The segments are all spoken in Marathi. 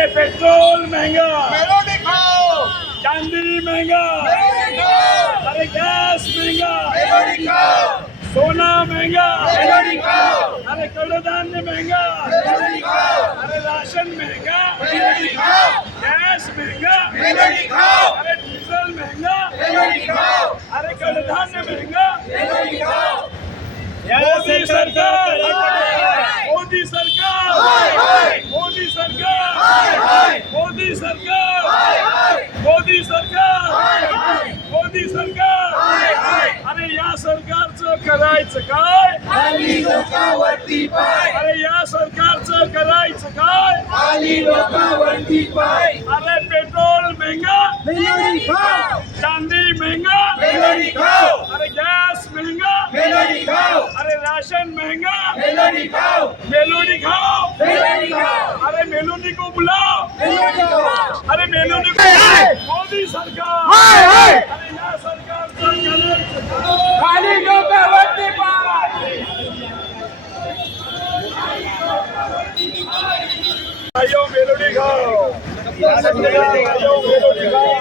अरे पेट्रोल महंगा, मेलोडी खाओ, चांदी महंगा, मेलोडी खाओ, अरे गैस महंगा, मेलोडी खाओ, सोना महंगा, मेलोडी खाओ, अरे कडधान्य महंगा, मेलोडी खाओ, अरे राशन महंगा, मेलोडी खाओ, गैस महंगा, मेलोडी खाओ, अरे डीजल महंगा, मेलोडी खाओ, अरे कडधान्य महंगा। मेलोडी खाओ। मोदी सरकार, मोदी सरकार, हाय हाय, मोदी सरकार, हाय हाय, मोदी सरकार, हाय हाय, मोदी सरकार, हाय हाय, मोदी सरकार। हाय हाय। अरे या सरकारचं करायचं काय? खाली लोकांवरती पाय, अरे या सरकारचं करायचं काय? खाली लोकांवरती पाय, अरे पेट्रोल महंगा, मेलोडी खाओ, चांदी महंगा, मेलोडी खाओ, अरे गैस महंगा, मेलोडी खाओ, अरे राशन महंगा, मेलोडी खाओ, मेलोडी खाओ, मेलोडी खाओ, अरे मेलोडी को बुलाओ, मेलोडी खाओ। अरे मेलोडी को हाय, हाय। मोदी सरकार, हाय, हाय। अरे या सरकारचं करायचं काय? खाली लोकांवरती पाय, आयो मेलोडी खाओ, आयो मेलोडी खाओ।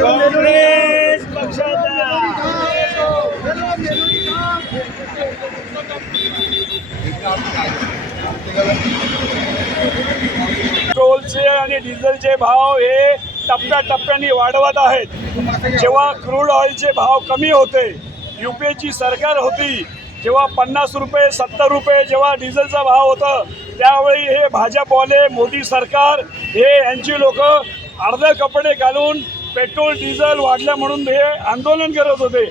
काँग्रेस पक्षाचा पेट्रोलचे आणि डिझेलचे भाव हे टप्प्याटप्प्याने वाढवत आहेत। जेव्हा क्रूड ऑइलचे भाव कमी होते, यूपीएची सरकार होती, जेव्हा 50 रुपये 70 रुपये जेव्हा डिझेलचा भाव होता, त्यावेळी हे भाजपवाले मोदी सरकार हे यांची लोक अर्धे कपडे घालून पेट्रोल डिझेल वाढलं म्हणून हे आंदोलन करत होते।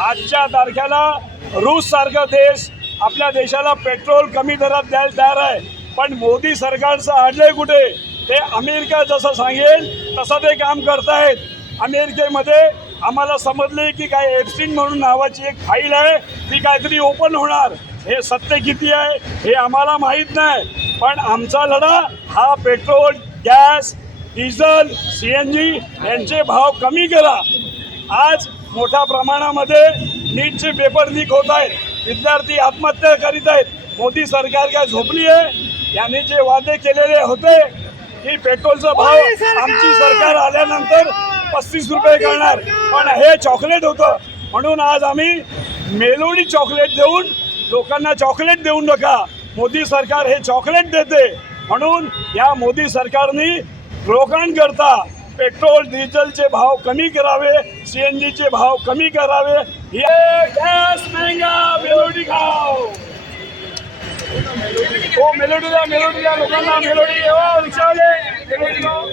आजच्या तारखेला रूससारखा देश आपल्या देशाला पेट्रोल कमी दरात द्यायला तयार आहे, पण मोदी सरकारचं अडलंय कुठे? ते अमेरिका जसं सांगेल तसं ते काम करतायत। अमेरिकेमध्ये आम्हाला समजले की काय एप्स्टीन म्हणून नावाची एक फाईल आहे, ती काहीतरी ओपन होणार। हे सत्य किती आहे हे आम्हाला माहीत नाही, पण आमचा लढा हा पेट्रोल, गॅस, डिझेल, CNG यांचे भाव कमी करा। आज मोठ्या प्रमाणामध्ये नीटचे पेपर लीक होत आहेत, विद्यार्थी आत्महत्या करीत आहेत। मोदी सरकार काय झोपली आहे? यांनी जे वादे केलेले होते की पेट्रोलचा भाव आमची सरकार आल्यानंतर 35 रुपये करणार, पण हे चॉकलेट होतं, म्हणून आज आम्ही मेलोडी चॉकलेट देऊन लोकांना चॉकलेट देऊ नका, मोदी सरकार हे चॉकलेट देते। म्हणून या मोदी सरकारने लोकांकरता पेट्रोल डिझेलचे भाव कमी करावे, CNGचे भाव कमी करावे। ये गॅस महंगा, मेलोडी खाओ, हो मेलोडी द्या लोकांना, मेलोडी हो रिक्षावाले, मेलोडी खाओ।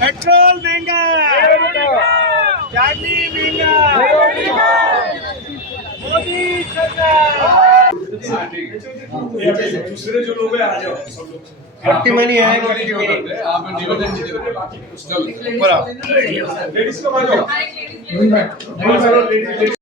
पेट्रोल महंगा, चांदी महंगा, मोदी सरकार। दूसरे जो लोग हैं आ जाओ, सब लोग गट्टी में नहीं है, गट्टी में लेडीज को आ जाओ।